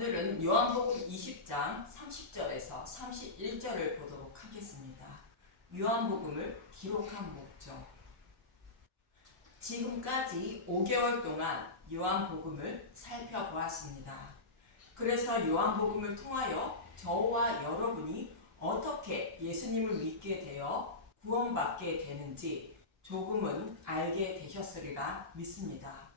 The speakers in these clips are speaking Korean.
오늘은 요한복음 20장 30절에서 31절을 보도록 하겠습니다. 요한복음을 기록한 목적. 지금까지 5개월 동안 요한복음을 살펴보았습니다. 그래서 요한복음을 통하여 저와 여러분이 어떻게 예수님을 믿게 되어 구원받게 되는지 조금은 알게 되셨으리라 믿습니다.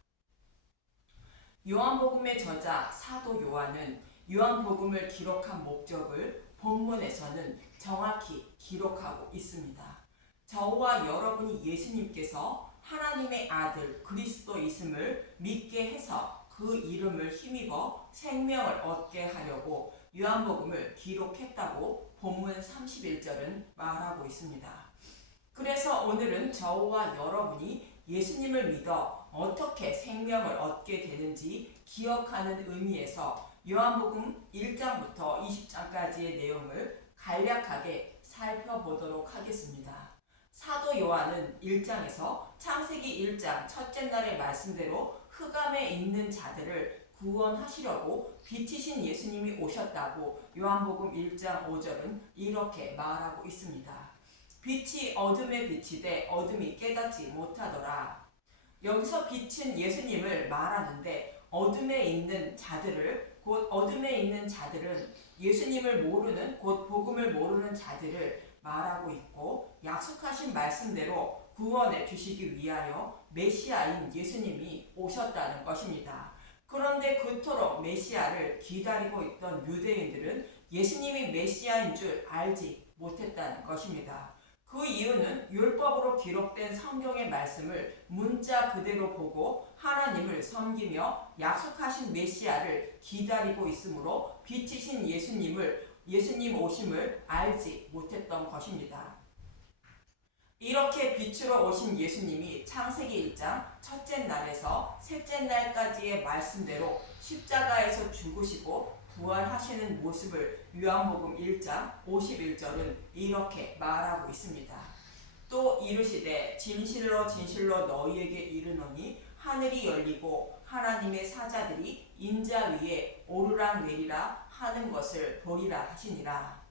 요한복음의 저자 사도 요한은 요한복음을 기록한 목적을 본문에서는 정확히 기록하고 있습니다. 저와 여러분이 예수님께서 하나님의 아들 그리스도이심을 믿게 해서 그 이름을 힘입어 생명을 얻게 하려고 요한복음을 기록했다고 본문 31절은 말하고 있습니다. 그래서 오늘은 저와 여러분이 예수님을 믿어 어떻게 생명을 얻게 되는지 기억하는 의미에서 요한복음 1장부터 20장까지의 내용을 간략하게 살펴보도록 하겠습니다. 사도 요한은 1장에서 창세기 1장 첫째 날의 말씀대로 흑암에 있는 자들을 구원하시려고 빛이신 예수님이 오셨다고 요한복음 1장 5절은 이렇게 말하고 있습니다. 빛이 어둠에 비치되 어둠이 깨닫지 못하더라. 여기서 빛은 예수님을 말하는데 어둠에 있는 자들을, 곧 어둠에 있는 자들은 예수님을 모르는, 곧 복음을 모르는 자들을 말하고 있고, 약속하신 말씀대로 구원해 주시기 위하여 메시아인 예수님이 오셨다는 것입니다. 그런데 그토록 메시아를 기다리고 있던 유대인들은 예수님이 메시아인 줄 알지 못했다는 것입니다. 그 이유는 율법으로 기록된 성경의 말씀을 문자 그대로 보고 하나님을 섬기며 약속하신 메시아를 기다리고 있으므로 빛이신 예수님 오심을 알지 못했던 것입니다. 이렇게 빛으로 오신 예수님이 창세기 1장 첫째 날에서 셋째 날까지의 말씀대로 십자가에서 죽으시고 부활하시는 모습을 요한복음 1장 51절은 이렇게 말하고 있습니다. 또 이르시되 진실로 진실로 너희에게 이르노니 하늘이 열리고 하나님의 사자들이 인자 위에 오르락내리락 하는 것을 보리라 하시니라.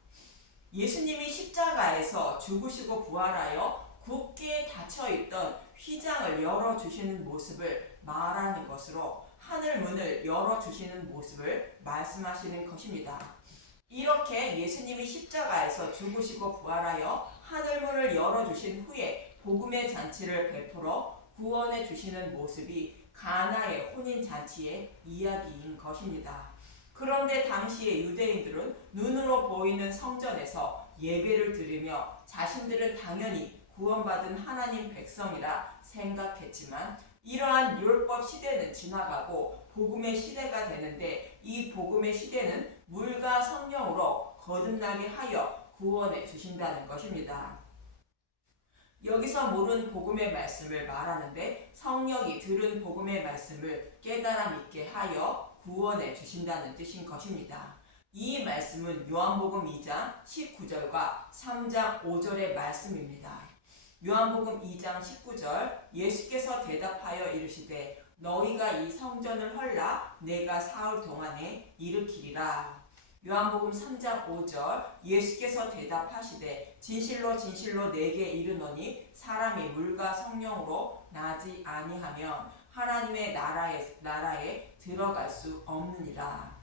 예수님이 십자가에서 죽으시고 부활하여 굳게 닫혀있던 휘장을 열어주시는 모습을 말하는 것으로 하늘 문을 열어주시는 모습을 말씀하시는 것입니다. 이렇게 예수님이 십자가에서 죽으시고 부활하여 하늘 문을 열어주신 후에 복음의 잔치를 베풀어 구원해 주시는 모습이 가나의 혼인잔치의 이야기인 것입니다. 그런데 당시의 유대인들은 눈으로 보이는 성전에서 예배를 드리며 자신들은 당연히 구원받은 하나님 백성이라 생각했지만 이러한 율법 시대는 지나가고 복음의 시대가 되는데 이 복음의 시대는 물과 성령으로 거듭나게 하여 구원해 주신다는 것입니다. 여기서 모른 복음의 말씀을 말하는데 성령이 들은 복음의 말씀을 깨달아 믿게 하여 구원해 주신다는 뜻인 것입니다. 이 말씀은 요한복음 2장 19절과 3장 5절의 말씀입니다. 요한복음 2장 19절 예수께서 대답하여 이르시되 너희가 이 성전을 헐라 내가 사흘 동안에 일으키리라. 요한복음 3장 5절 예수께서 대답하시되 진실로 진실로 내게 이르노니 사람이 물과 성령으로 나지 아니하면 하나님의 나라에 들어갈 수 없느니라.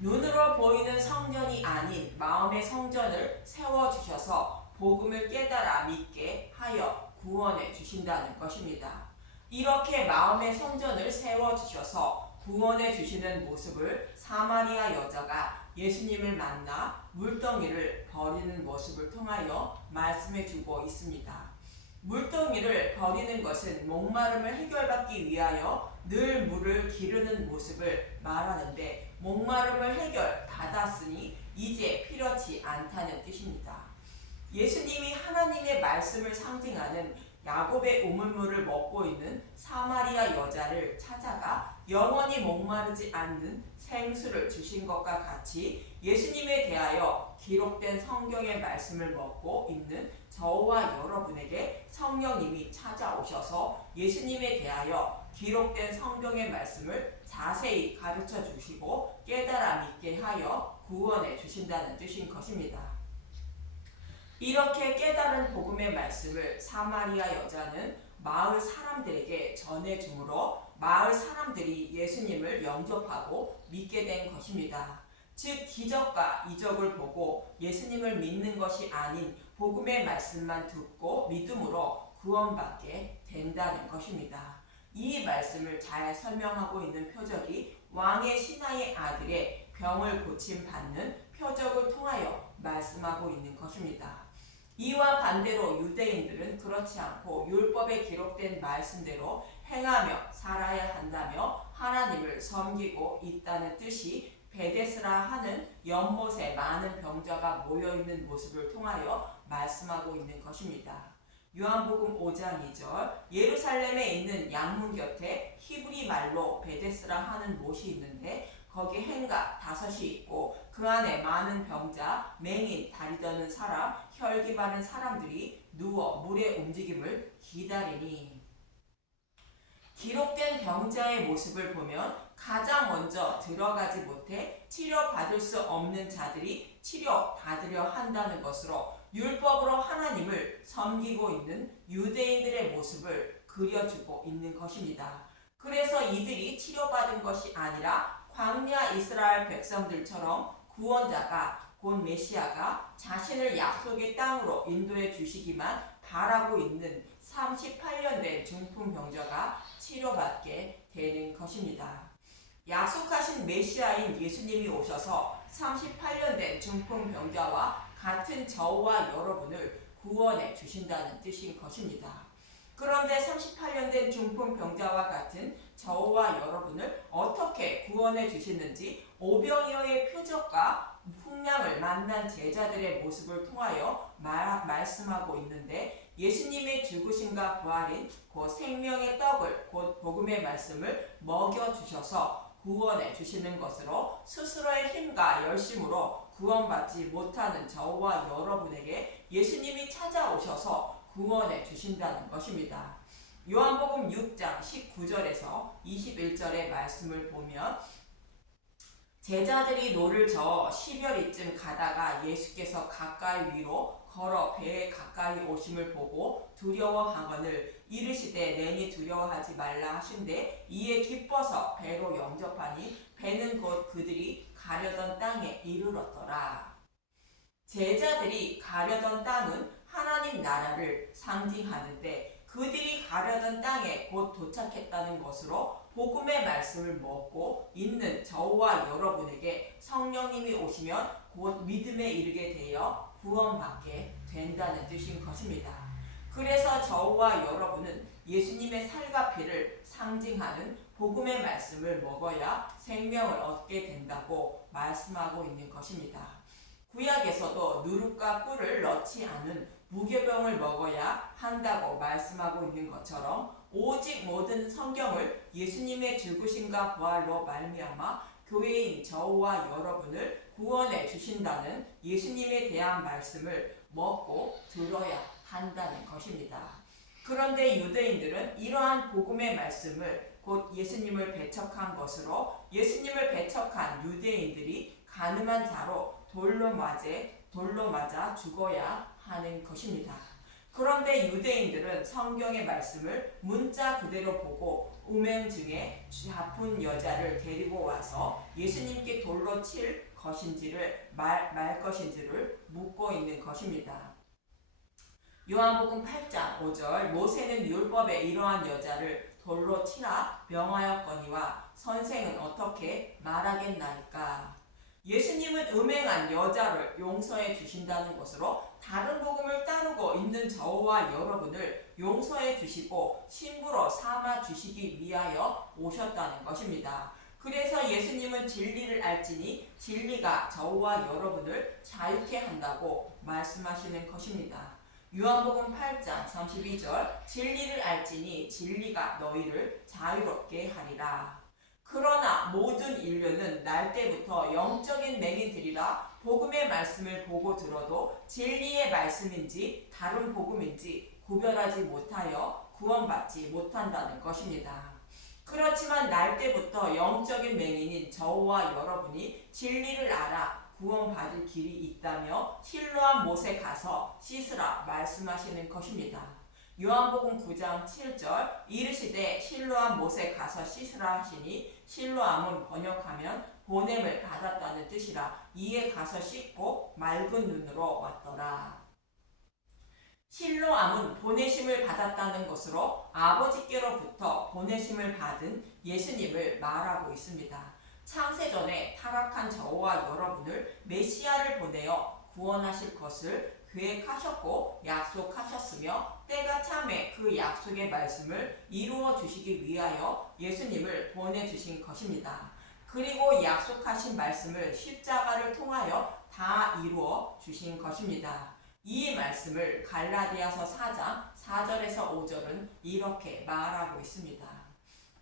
눈으로 보이는 성전이 아닌 마음의 성전을 세워주셔서 복음을 깨달아 믿게 하여 구원해 주신다는 것입니다. 이렇게 마음의 성전을 세워주셔서 구원해 주시는 모습을 사마리아 여자가 예수님을 만나 물덩이를 버리는 모습을 통하여 말씀해 주고 있습니다. 물덩이를 버리는 것은 목마름을 해결받기 위하여 늘 물을 기르는 모습을 말하는데 목마름을 해결받았으니 이제 필요치 않다는 뜻입니다. 예수님이 하나님의 말씀을 상징하는 야곱의 우물물을 먹고 있는 사마리아 여자를 찾아가 영원히 목마르지 않는 생수를 주신 것과 같이 예수님에 대하여 기록된 성경의 말씀을 먹고 있는 저와 여러분에게 성령님이 찾아오셔서 예수님에 대하여 기록된 성경의 말씀을 자세히 가르쳐 주시고 깨달아 믿게 하여 구원해 주신다는 뜻인 것입니다. 이렇게 깨달은 복음의 말씀을 사마리아 여자는 마을 사람들에게 전해주므로 마을 사람들이 예수님을 영접하고 믿게 된 것입니다. 즉 기적과 이적을 보고 예수님을 믿는 것이 아닌 복음의 말씀만 듣고 믿음으로 구원받게 된다는 것입니다. 이 말씀을 잘 설명하고 있는 표적이 왕의 신하의 아들의 병을 고침 받는 표적을 통하여 말씀하고 있는 것입니다. 이와 반대로 유대인들은 그렇지 않고 율법에 기록된 말씀대로 행하며 살아야 한다며 하나님을 섬기고 있다는 뜻이 베데스라 하는 연못에 많은 병자가 모여있는 모습을 통하여 말씀하고 있는 것입니다. 요한복음 5장 2절 예루살렘에 있는 양문 곁에 히브리 말로 베데스라 하는 못이 있는데 거기 행가 5이 있고 그 안에 많은 병자, 맹인, 다리 더는 사람, 혈기 많은 사람들이 누워 물의 움직임을 기다리니. 기록된 병자의 모습을 보면 가장 먼저 들어가지 못해 치료받을 수 없는 자들이 치료받으려 한다는 것으로 율법으로 하나님을 섬기고 있는 유대인들의 모습을 그려주고 있는 것입니다. 그래서 이들이 치료받은 것이 아니라 광야 이스라엘 백성들처럼 구원자가 곧 메시아가 자신을 약속의 땅으로 인도해 주시기만 바라고 있는 38년 된 중풍병자가 치료받게 되는 것입니다. 약속하신 메시아인 예수님이 오셔서 38년 된 중풍병자와 같은 저와 여러분을 구원해 주신다는 뜻인 것입니다. 그런데 38년 된 중풍병자와 같은 저와 여러분을 어떻게 구원해 주시는지 오병이어의 표적과 풍랑을 만난 제자들의 모습을 통하여 말씀하고 있는데 예수님의 죽으심과 부활인 곧 생명의 떡을 곧 복음의 말씀을 먹여주셔서 구원해 주시는 것으로 스스로의 힘과 열심으로 구원받지 못하는 저와 여러분에게 예수님이 찾아오셔서 구원해 주신다는 것입니다. 요한복음 6장 19절에서 21절의 말씀을 보면 제자들이 노를 저어 10여리쯤 가다가 예수께서 가까이 위로 걸어 배에 가까이 오심을 보고 두려워하거늘 이르시되 내니 두려워하지 말라 하신대 이에 기뻐서 배로 영접하니 배는 곧 그들이 가려던 땅에 이르렀더라. 제자들이 가려던 땅은 하나님 나라를 상징하는데 그들이 가려던 땅에 곧 도착했다는 것으로 복음의 말씀을 먹고 있는 저와 여러분에게 성령님이 오시면 곧 믿음에 이르게 되어 구원받게 된다는 뜻인 것입니다. 그래서 저와 여러분은 예수님의 살과 피를 상징하는 복음의 말씀을 먹어야 생명을 얻게 된다고 말씀하고 있는 것입니다. 구약에서도 누룩과 꿀을 넣지 않은 무교병을 먹어야 한다고 말씀하고 있는 것처럼 오직 모든 성경을 예수님의 죽으심과 부활로 말미암아 교회인 저와 여러분을 구원해 주신다는 예수님에 대한 말씀을 먹고 들어야 한다는 것입니다. 그런데 유대인들은 이러한 복음의 말씀을 곧 예수님을 배척한 것으로 예수님을 배척한 유대인들이 가늠한 자로 돌로 맞아 죽어야 하는 것입니다. 그런데 유대인들은 성경의 말씀을 문자 그대로 보고 우명중에 아픈 여자를 데리고 와서 예수님께 돌로 칠 것인지를 말 것인지를 묻고 있는 것입니다. 요한복음 8장 5절 모세는 율법에 이러한 여자를 돌로 치라 명하였거니와 선생은 어떻게 말하겠나이까. 예수님은 음행한 여자를 용서해 주신다는 것으로 다른 복음을 따르고 있는 저와 여러분을 용서해 주시고 신부로 삼아 주시기 위하여 오셨다는 것입니다. 그래서 예수님은 진리를 알지니 진리가 저와 여러분을 자유케 한다고 말씀하시는 것입니다. 요한복음 8장 32절 진리를 알지니 진리가 너희를 자유롭게 하리라. 그러나 모든 인류는 날 때부터 영적인 맹인들이라 복음의 말씀을 보고 들어도 진리의 말씀인지 다른 복음인지 구별하지 못하여 구원받지 못한다는 것입니다. 그렇지만 날 때부터 영적인 맹인인 저와 여러분이 진리를 알아 구원받을 길이 있다며 실로암 못에 가서 씻으라 말씀하시는 것입니다. 요한복음 9장 7절 이르시되 실로암 못에 가서 씻으라 하시니 실로암은 번역하면 보냄을 받았다는 뜻이라. 이에 가서 씻고 맑은 눈으로 왔더라. 실로암은 보내심을 받았다는 것으로 아버지께로부터 보내심을 받은 예수님을 말하고 있습니다. 창세전에 타락한 저와 여러분을 메시아를 보내어 구원하실 것을 계획하셨고 약속하셨으며 때가 참에 그 약속의 말씀을 이루어 주시기 위하여 예수님을 보내주신 것입니다. 그리고 약속하신 말씀을 십자가를 통하여 다 이루어 주신 것입니다. 이 말씀을 갈라디아서 4장 4절에서 5절은 이렇게 말하고 있습니다.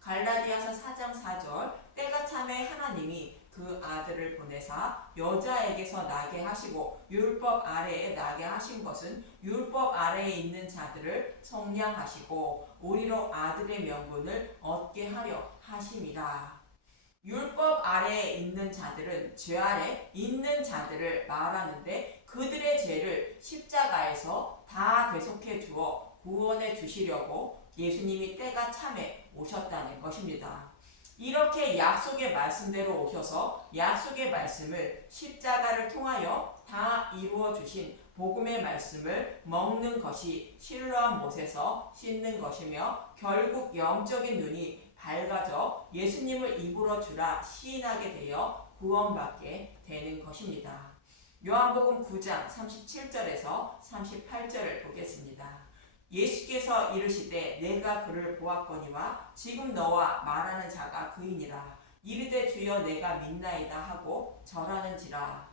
갈라디아서 4장 4절 때가 참에 하나님이 그 아들을 보내사 여자에게서 나게 하시고 율법 아래에 나게 하신 것은 율법 아래에 있는 자들을 성량하시고 우리로 아들의 명분을 얻게 하려 하심이라. 율법 아래에 있는 자들은 죄 아래 있는 자들을 말하는데 그들의 죄를 십자가에서 다 대속해 주어 구원해 주시려고 예수님이 때가 참에 오셨다는 것입니다. 이렇게 약속의 말씀대로 오셔서 약속의 말씀을 십자가를 통하여 다 이루어 주신 복음의 말씀을 먹는 것이 실로암 못에서 씻는 것이며 결국 영적인 눈이 밝아져 예수님을 입으로 주라 시인하게 되어 구원받게 되는 것입니다. 요한복음 9장 37절에서 38절을 보겠습니다. 예수께서 이르시되 내가 그를 보았거니와 지금 너와 말하는 자가 그이니라. 이르되 주여 내가 믿나이다 하고 절하는지라.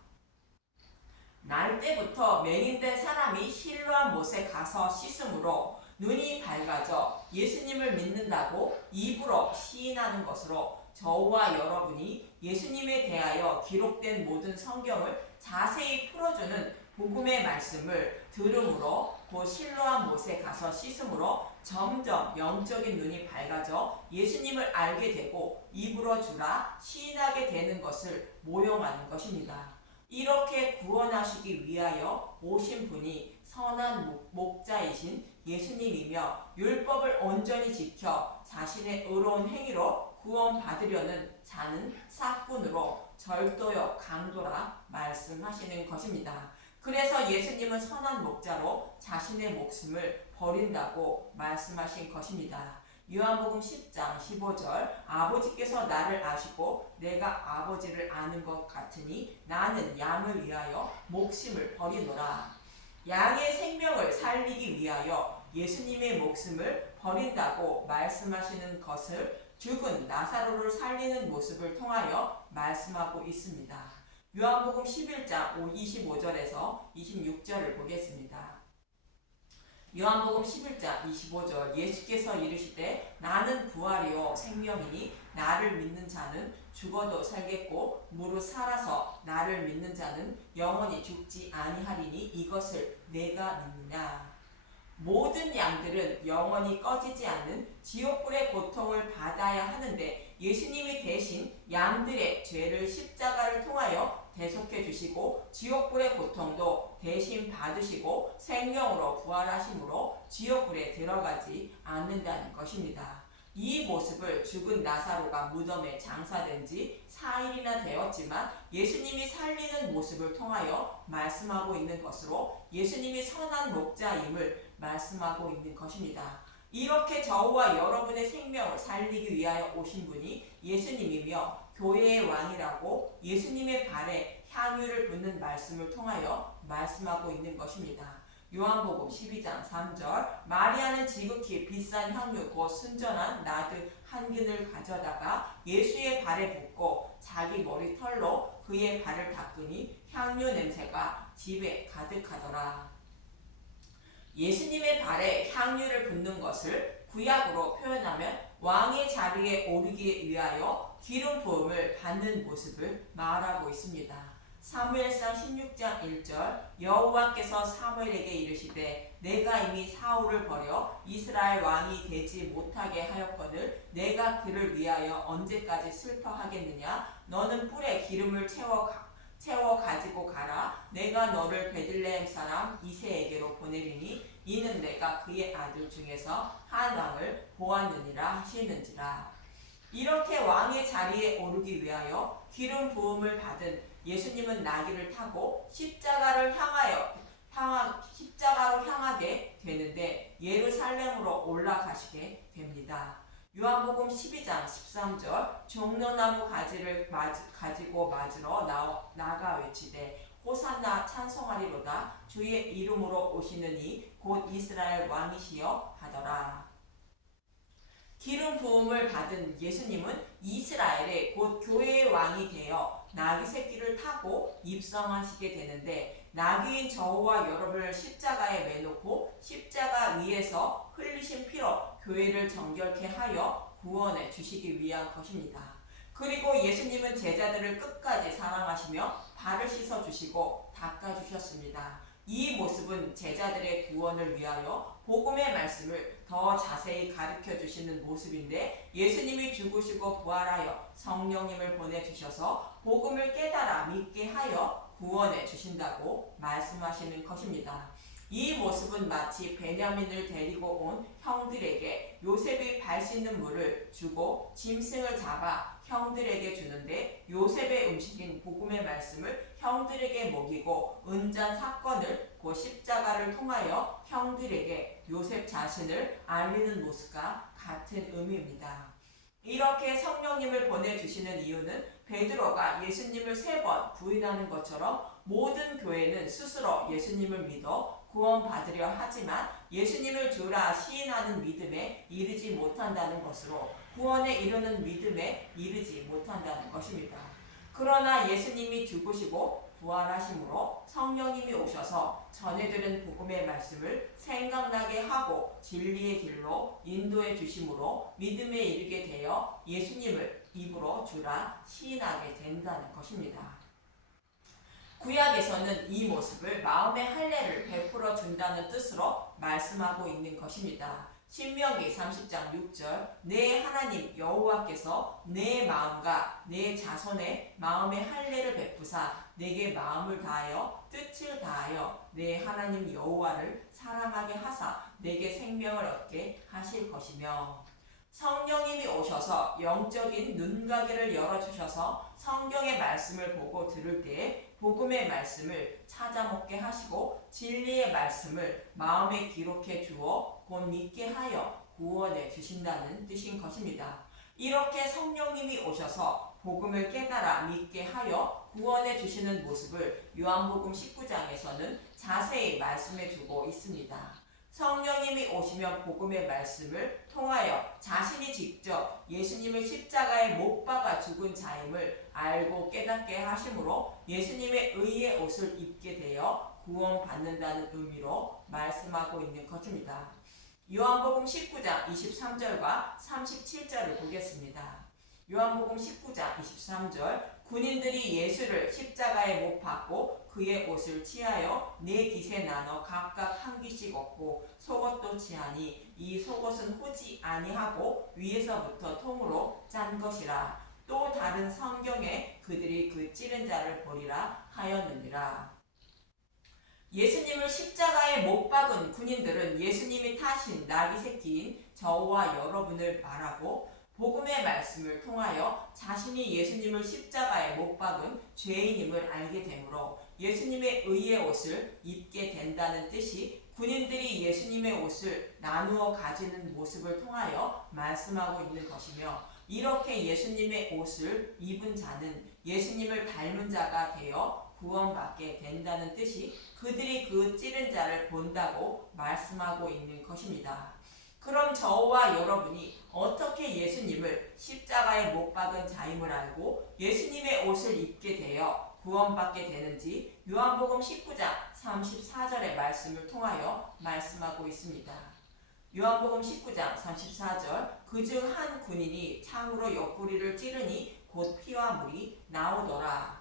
날 때부터 맹인된 사람이 실로암 못에 가서 씻음으로 눈이 밝아져 예수님을 믿는다고 입으로 시인하는 것으로 저와 여러분이 예수님에 대하여 기록된 모든 성경을 자세히 풀어주는 복음의 말씀을 들음으로 그 실로암 못에 가서 씻음으로 점점 영적인 눈이 밝아져 예수님을 알게 되고 입으로 주라 시인하게 되는 것을 모용하는 것입니다. 이렇게 구원하시기 위하여 오신 분이 선한 목자이신 예수님이며 율법을 온전히 지켜 자신의 의로운 행위로 구원받으려는 자는 삭군으로 절도요 강도라 말씀하시는 것입니다. 그래서 예수님은 선한 목자로 자신의 목숨을 버린다고 말씀하신 것입니다. 요한복음 10장 15절 아버지께서 나를 아시고 내가 아버지를 아는 것 같으니 나는 양을 위하여 목숨을 버리노라. 양의 생명을 살리기 위하여 예수님의 목숨을 버린다고 말씀하시는 것을 죽은 나사로를 살리는 모습을 통하여 말씀하고 있습니다. 요한복음 11장 25절에서 26절을 보겠습니다. 요한복음 11장 25절 예수께서 이르시되 나는 부활이요 생명이니 나를 믿는 자는 죽어도 살겠고 무릇 살아서 나를 믿는 자는 영원히 죽지 아니하리니 이것을 내가 믿느냐. 모든 양들은 영원히 꺼지지 않는 지옥불의 고통을 받아야 하는데 예수님이 대신 양들의 죄를 십자가를 통하여 대속해 주시고 지옥불의 고통도 대신 받으시고 생명으로 부활하심으로 지옥불에 들어가지 않는다는 것입니다. 이 모습을 죽은 나사로가 무덤에 장사된 지 4일이나 되었지만 예수님이 살리는 모습을 통하여 말씀하고 있는 것으로 예수님이 선한 목자임을 말씀하고 있는 것입니다. 이렇게 저와 여러분의 생명을 살리기 위하여 오신 분이 예수님이며 교회의 왕이라고 예수님의 발에 향유를 붓는 말씀을 통하여 말씀하고 있는 것입니다. 요한복음 12장 3절 마리아는 지극히 비싼 향유 곧 순전한 나드 한 근을 가져다가 예수의 발에 붓고 자기 머리털로 그의 발을 닦으니 향유 냄새가 집에 가득하더라. 예수님의 발에 향유를 붓는 것을 구약으로 표현하면 왕의 자리에 오르기 위하여 기름 부음을 받는 모습을 말하고 있습니다. 사무엘상 16장 1절 여호와께서 사무엘에게 이르시되 내가 이미 사울을 버려 이스라엘 왕이 되지 못하게 하였거늘 내가 그를 위하여 언제까지 슬퍼하겠느냐. 너는 뿔에 기름을 채워 가지고 가라. 내가 너를 베들레헴 사람 이새에게로 보내리니 이는 내가 그의 아들 중에서 한 왕을 보았느니라 하시는지라. 이렇게 왕의 자리에 오르기 위하여 기름 부음을 받은 예수님은 나귀를 타고 십자가로 향하게 되는데 예루살렘으로 올라가시게 됩니다. 요한복음 12장 13절 종려나무 가지를 가지고 맞으러 나가 외치되 호산나 찬송하리로다. 주의 이름으로 오시는 이 곧 이스라엘 왕이시여 하더라. 기름 부음을 받은 예수님은 이스라엘의 곧 교회의 왕이 되어 나귀 새끼를 타고 입성하시게 되는데 나귀인 저와 여러분을 십자가에 매놓고 십자가 위에서 흘리신 피로 교회를 정결케 하여 구원해 주시기 위한 것입니다. 그리고 예수님은 제자들을 끝까지 사랑하시며 발을 씻어 주시고 닦아 주셨습니다. 이 모습은 제자들의 구원을 위하여 복음의 말씀을 더 자세히 가르쳐 주시는 모습인데 예수님이 죽으시고 부활하여 성령님을 보내주셔서 복음을 깨달아 믿게 하여 구원해 주신다고 말씀하시는 것입니다. 이 모습은 마치 베냐민을 데리고 온 형들에게 요셉이 발 씻는 물을 주고 짐승을 잡아 형들에게 주는데 요셉의 음식인 복음의 말씀을 형들에게 먹이고 은잔 사건을 그 십자가를 통하여 형들에게 요셉 자신을 알리는 모습과 같은 의미입니다. 이렇게 성령님을 보내주시는 이유는 베드로가 예수님을 3번 부인하는 것처럼 모든 교회는 스스로 예수님을 믿어 구원받으려 하지만 예수님을 주라 시인하는 믿음에 이르지 못한다는 것으로 구원에 이르는 믿음에 이르지 못한다는 것입니다. 그러나 예수님이 죽으시고 부활하심으로 성령님이 오셔서 전해드린 복음의 말씀을 생각나게 하고 진리의 길로 인도해 주심으로 믿음에 이르게 되어 예수님을 입으로 주라 시인하게 된다는 것입니다. 구약에서는 이 모습을 마음의 할례를 베풀어 준다는 뜻으로 말씀하고 있는 것입니다. 신명기 30장 6절 내 하나님 여호와께서 내 마음과 내 자손의 마음의 할례를 베푸사 내게 마음을 다하여 뜻을 다하여 내 하나님 여호와를 사랑하게 하사 내게 생명을 얻게 하실 것이며 성령님이 오셔서 영적인 눈가게를 열어주셔서 성경의 말씀을 보고 들을 때에 복음의 말씀을 찾아 먹게 하시고 진리의 말씀을 마음에 기록해 주어 곧 믿게 하여 구원해 주신다는 뜻인 것입니다. 이렇게 성령님이 오셔서 복음을 깨달아 믿게 하여 구원해 주시는 모습을 요한복음 19장에서는 자세히 말씀해 주고 있습니다. 성령님이 오시면 복음의 말씀을 통하여 자신이 직접 예수님을 십자가에 못 박아 죽은 자임을 알고 깨닫게 하심으로 예수님의 의의 옷을 입게 되어 구원받는다는 의미로 말씀하고 있는 것입니다. 요한복음 19장 23절과 37절을 보겠습니다. 요한복음 19장 23절 군인들이 예수를 십자가에 못 박고 그의 옷을 취하여 4깃에 나눠 각각 한 깃씩 얻고 속옷도 취하니 이 속옷은 후지 아니하고 위에서부터 통으로 짠 것이라. 또 다른 성경에 그들이 그 찌른 자를 보리라 하였느니라. 예수님을 십자가에 못 박은 군인들은 예수님이 타신 나귀 새끼인 저와 여러분을 말하고 복음의 말씀을 통하여 자신이 예수님을 십자가에 못 박은 죄인임을 알게 되므로 예수님의 의의 옷을 입게 된다는 뜻이 군인들이 예수님의 옷을 나누어 가지는 모습을 통하여 말씀하고 있는 것이며 이렇게 예수님의 옷을 입은 자는 예수님을 닮은 자가 되어 구원받게 된다는 뜻이 그들이 그 찌른 자를 본다고 말씀하고 있는 것입니다. 그럼 저와 여러분이 어떻게 예수님을 십자가에 못 박은 자임을 알고 예수님의 옷을 입게 되어 구원받게 되는지 요한복음 19장 34절의 말씀을 통하여 말씀하고 있습니다. 요한복음 19장 34절 그중 한 군인이 창으로 옆구리를 찌르니 곧 피와 물이 나오더라.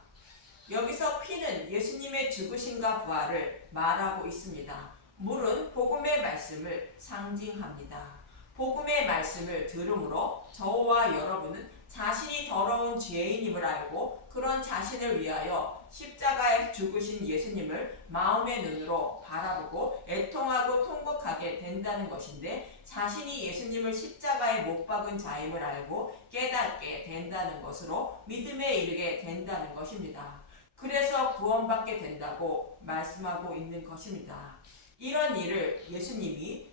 여기서 피는 예수님의 죽으심과 부활을 말하고 있습니다. 물은 복음의 말씀을 상징합니다. 복음의 말씀을 들음으로 저와 여러분은 자신이 더러운 죄인임을 알고 그런 자신을 위하여 십자가에 죽으신 예수님을 마음의 눈으로 바라보고 애통하고 통곡하게 된다는 것인데, 자신이 예수님을 십자가에 못 박은 자임을 알고 깨닫게 된다는 것으로 믿음에 이르게 된다는 것입니다. 그래서 구원받게 된다고 말씀하고 있는 것입니다. 이런 일을 예수님이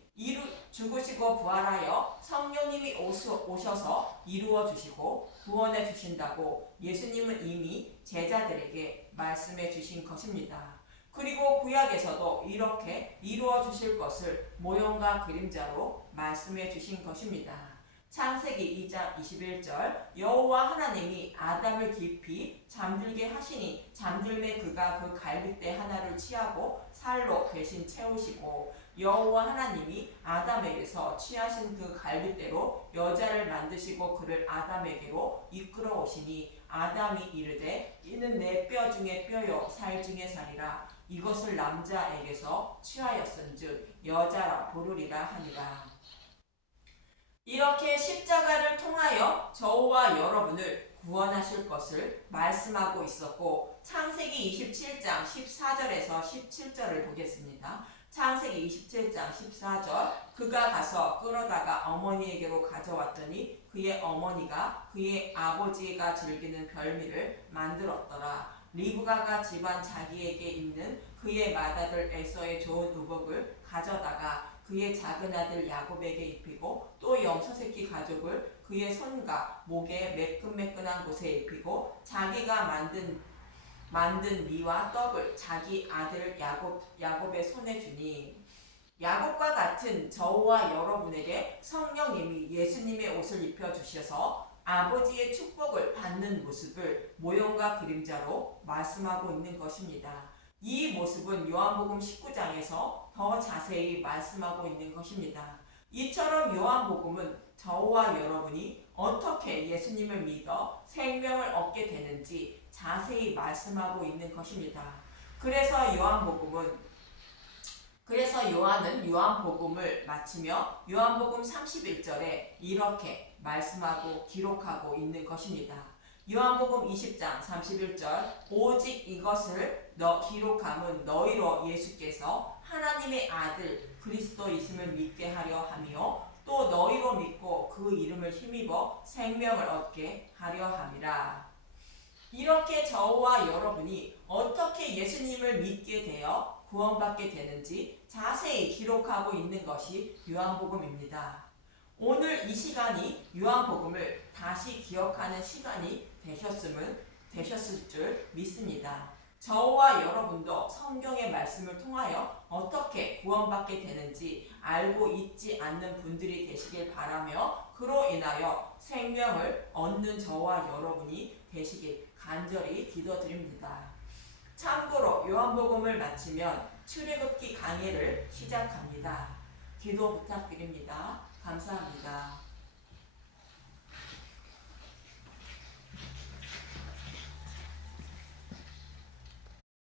죽으시고 부활하여 성령님이 오셔서 이루어 주시고 구원해 주신다고 예수님은 이미 제자들에게 말씀해 주신 것입니다. 그리고 구약에서도 이렇게 이루어 주실 것을 모형과 그림자로 말씀해 주신 것입니다. 창세기 2장 21절 여호와 하나님이 아담을 깊이 잠들게 하시니 잠들매 그가 그 갈빗대 하나를 취하고 살로 대신 채우시고, 여호와 하나님이 아담에게서 취하신 그 갈빗대로 여자를 만드시고 그를 아담에게로 이끌어 오시니 아담이 이르되 이는 내 뼈 중에 뼈요 살 중에 살이라. 이것을 남자에게서 취하였은즉 여자라 부르리라 하니라. 이렇게 십자가를 통하여 저와 여러분을 구원하실 것을 말씀하고 있었고, 창세기 27장 14절에서 17절을 보겠습니다. 창세기 27장 14절 그가 가서 끌어다가 어머니에게로 가져왔더니 그의 어머니가 그의 아버지가 즐기는 별미를 만들었더라. 리브가가 집안 자기에게 있는 그의 맏아들 에서의 좋은 의복을 가져다가 그의 작은 아들 야곱에게 입히고 또 염소새끼 가죽을 그의 손과 목에 매끈매끈한 곳에 입히고 자기가 만든 미와 떡을 자기 아들 야곱의 손에 주니, 야곱과 같은 저와 여러분에게 성령님이 예수님의 옷을 입혀주셔서 아버지의 축복을 받는 모습을 모형과 그림자로 말씀하고 있는 것입니다. 이 모습은 요한복음 19장에서 더 자세히 말씀하고 있는 것입니다. 이처럼 요한복음은 저와 여러분이 어떻게 예수님을 믿어 생명을 얻게 되는지 자세히 말씀하고 있는 것입니다. 그래서 요한은 요한복음을 마치며 요한복음 31절에 이렇게 말씀하고 기록하고 있는 것입니다. 요한복음 20장 31절 오직 이것을 기록함은 너희로 예수께서 하나님의 아들 그리스도이심을 믿게 하려 하며 또 너희로 믿고 그 이름을 힘입어 생명을 얻게 하려 함이라. 이렇게 저와 여러분이 어떻게 예수님을 믿게 되어 구원받게 되는지 자세히 기록하고 있는 것이 요한복음입니다. 오늘 이 시간이 요한복음을 다시 기억하는 시간이 되셨을 줄 믿습니다. 저와 여러분도 성경의 말씀을 통하여 어떻게 구원받게 되는지 알고 있지 않는 분들이 되시길 바라며, 그로 인하여 생명을 얻는 저와 여러분이 되시길 간절히 기도드립니다. 참고로 요한복음을 마치면 출애굽기 강해를 시작합니다. 기도 부탁드립니다. 감사합니다.